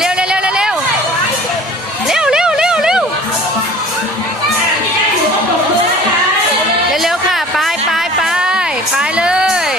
เร็วเร็วเร็วเร็วเร็วเร็วเร็วเร็วเร็วเร็วเร็วค่ะ ไปไปไปไปเลย